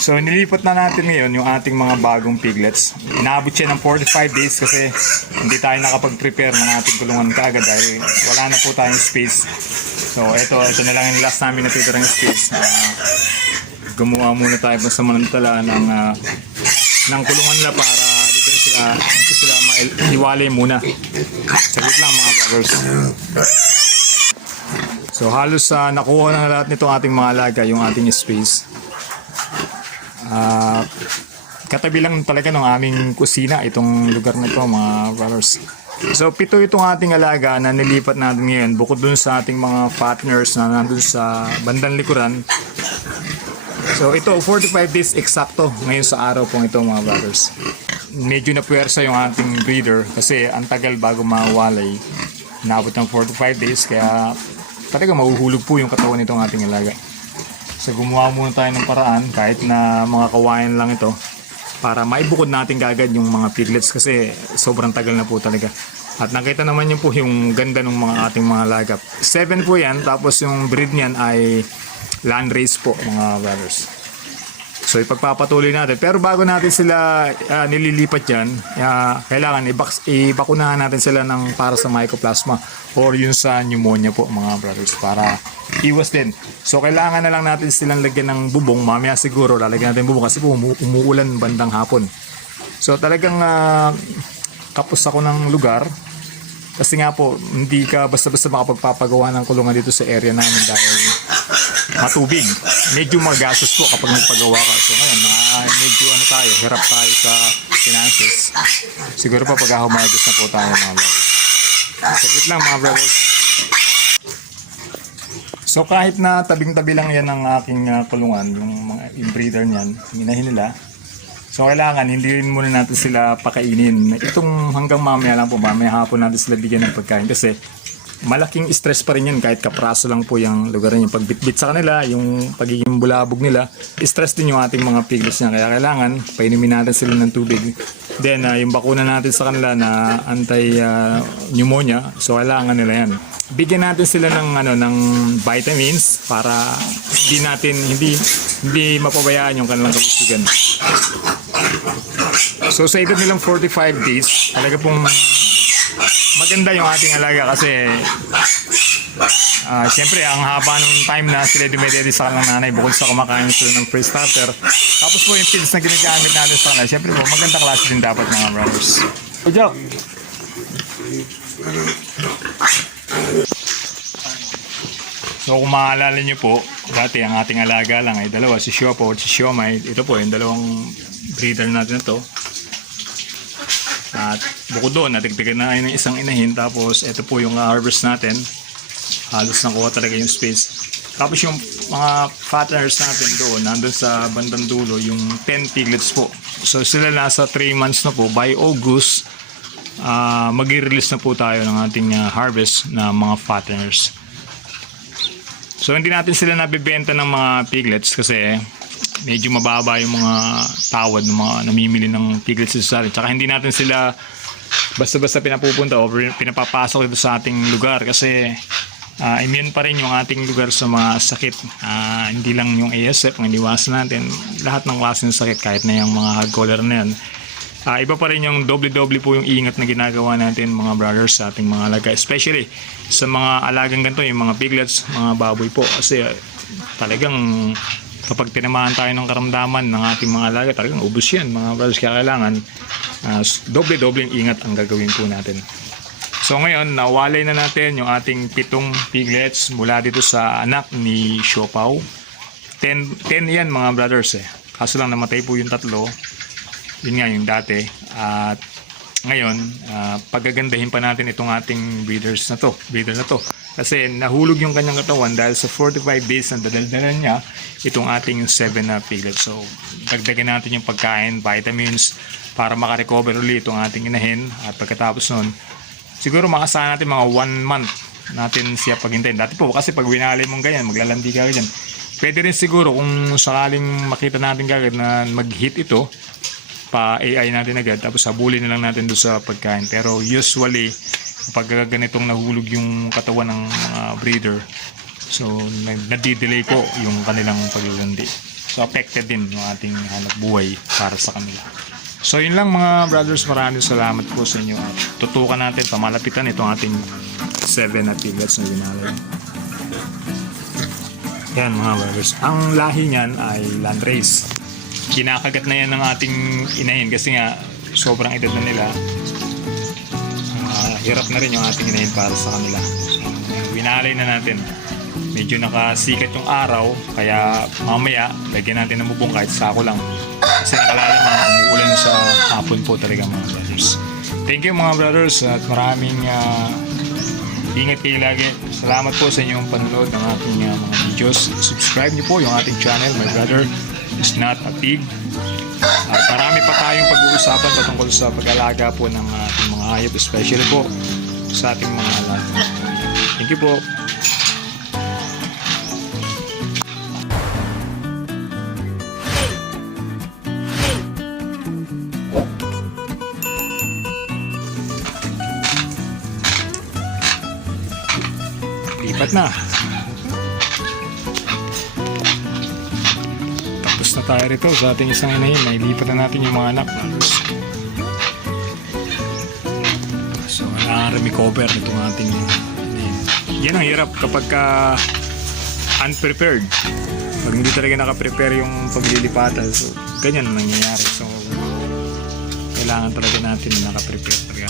So nilipat na natin ngayon yung ating mga bagong piglets. Inaabot siya ng 45 days kasi hindi tayo nakapag-prepare ng ating kulungan kaagad dahil wala na po tayong space. So ito na lang yung last namin natitirang space. Gumawa muna tayo sa manantala ng kulungan nila para dito sila maiwalay muna. Saglit lang mga vloggers. So halos nakuha na lahat nitong ating mga alaga yung ating space. Katabi lang talaga ng aming kusina itong lugar na ito mga brothers. So 7 itong ating alaga na nilipat natin ngayon bukod dun sa ating mga partners na nandun sa bandang likuran. So ito 45 days eksakto ngayon sa araw pong ito mga brothers. Medyo napuwersa yung ating breeder kasi ang tagal bago mawalay. Naabot ng 45 days kaya talaga mahuhulog po yung katawan nitong ating alaga. So gumawa muna tayo ng paraan kahit na mga kawayan lang ito para maibukod natin kagad yung mga piglets kasi sobrang tagal na po talaga. At nakita naman niyo po yung ganda ng mga ating mga alaga. 7 po yan tapos yung breed niyan ay land race po mga brothers. So ipagpapatuloy natin. Pero bago natin sila nililipat yan, kailangan ibakunahan natin sila ng para sa mycoplasma or yun sa pneumonia po mga brothers para iwas din. So kailangan na lang natin silang lagyan ng bubong. Mamaya siguro lalagyan natin bubong kasi po umuulan bandang hapon. So talagang kapos ako ng lugar kasi nga po hindi ka basta-basta makapagpapagawa ng kulungan dito sa area namin dahil matubig. Medyo magastos po kapag nagpagawa ka. So ngayon, medyo hirap tayo sa finances. Siguro pa pag-humagas na po tayo mga brothers. Saglit lang mga brothers. So kahit na tabing-tabi lang yan ng aking kulungan, yung mga inbreeder niyan, minahin nila. So kailangan hindi rin muna natin sila pakainin. Itong hanggang mamaya lang po, mamaya hapon natin sila bigyan ng pagkain kasi malaking stress pa rin yan kahit kapraso lang po yung lugar niya. Pag bitbit sa kanila, yung pagiging bulabog nila, stress din yung ating mga piglets niya. Kaya kailangan painumin natin sila ng tubig. Then yung bakuna natin sa kanila na anti-pneumonia, so kailangan nila yan. Bigyan natin sila ng vitamins para hindi mapabayaan yung kanilang kalusugan. So sa edad nilang 45 days, talaga pong maganda yung ating alaga kasi siyempre ang haba ng time na sila dumedede sa kanilang nanay bukod sa kumakain sila ng pre-starter. Tapos po yung pills na ginagamit natin sa kanila, siyempre po maganda klase din dapat mga brothers. Joke! So kung maalala nyo po, dati ang ating alaga lang ay dalawa, si Siopo at si Siomai. Ito po yung dalawang breeder natin ito. At bukod doon, natigtigan na ng isang inahin. Tapos ito po yung harvest natin. Halos nakuha talaga yung space. Tapos yung mga fateners natin doon, nandun sa bandang dulo, yung 10 piglets po. So sila nasa 3 months na po. By August, mag-release na po tayo ng ating harvest na mga fateners. So hindi natin sila nabibenta ng mga piglets kasi medyo mababa yung mga tawad ng mga namimili ng piglets sa atin. Tsaka hindi natin sila basta-basta pinapupunta o pinapapasok dito sa ating lugar kasi immune pa rin yung ating lugar sa mga sakit. Hindi lang yung ASF ang iniwasan natin. Lahat ng klase ng sakit kahit na yung mga hog collar na yan. Iba pa rin yung doble-doble po yung ingat na ginagawa natin mga brothers sa ating mga alaga. Especially sa mga alagang ganito, yung mga piglets, mga baboy po. Kasi talagang kapag tinamaan tayo ng karamdaman ng ating mga alaga, talagang ubos yan mga brothers. Kaya kailangan doble-doble yung ingat ang gagawin po natin. So ngayon, nawalay na natin yung ating 7 piglets mula dito sa anak ni Siopaw. 10 yan mga brothers eh. Kaso lang namatay po yung 3. Yun nga yung dati. At ngayon, pagagandahin pa natin itong ating breeder na to. Kasi nahulog yung kanyang katawan dahil sa 45 days na dadaldalan niya itong ating 7 na piglet. So, dagdagan natin yung pagkain, vitamins para makarecover ulit itong ating inahin. At pagkatapos nun, siguro makasama natin mga 1 month natin siya paghintayin. Dati po kasi pag winalay mong ganyan, maglalandi ka ganyan. Pwede rin siguro kung sakaling makita natin kagad na mag-hit ito, pa-AI natin agad tapos habulin na lang natin doon sa pagkain. Pero usually kapag ganitong nahulog yung katawan ng breeder, so nadidelay po yung kanilang paglalandi. So affected din yung ating hanap buhay para sa kanila. So yun lang mga brothers, maraming salamat po sa inyo at tutukan natin, pamalapitan itong ating 7 na piglets na binalay. Yan mga brothers, ang lahi niyan ay landrace. Kinakagat na yan ng ating inahin kasi nga sobrang edad na nila. Hirap na rin yung ating inahin para sa kanila. Winalay na natin. Medyo nakasikat yung araw, kaya mamaya lagyan natin ng bubong kahit sako lang. Kasi nakalalamang umuulan sa hapon po talaga mga brothers. Thank you mga brothers at maraming ingat kayo lagi. Salamat po sa inyong panonood ng ating mga videos. Subscribe niyo po yung ating channel, My Brother Is Not a Pig. At marami pa tayong pag-uusapan patungkol sa pag-alaga po ng ating mga hayop, especially po sa ating mga alaga. Thank you po. Lipat na. Tapos na tayo rito sa ating isang inahin. Nailipat na natin yung mga anak. So, na-recover itong ating inahin. Yan ang hirap kapag unprepared. Pag hindi talaga nakaprepare yung paglilipatan. So, ganyan ang nangyayari. So, kailangan talaga natin nakaprepare talaga.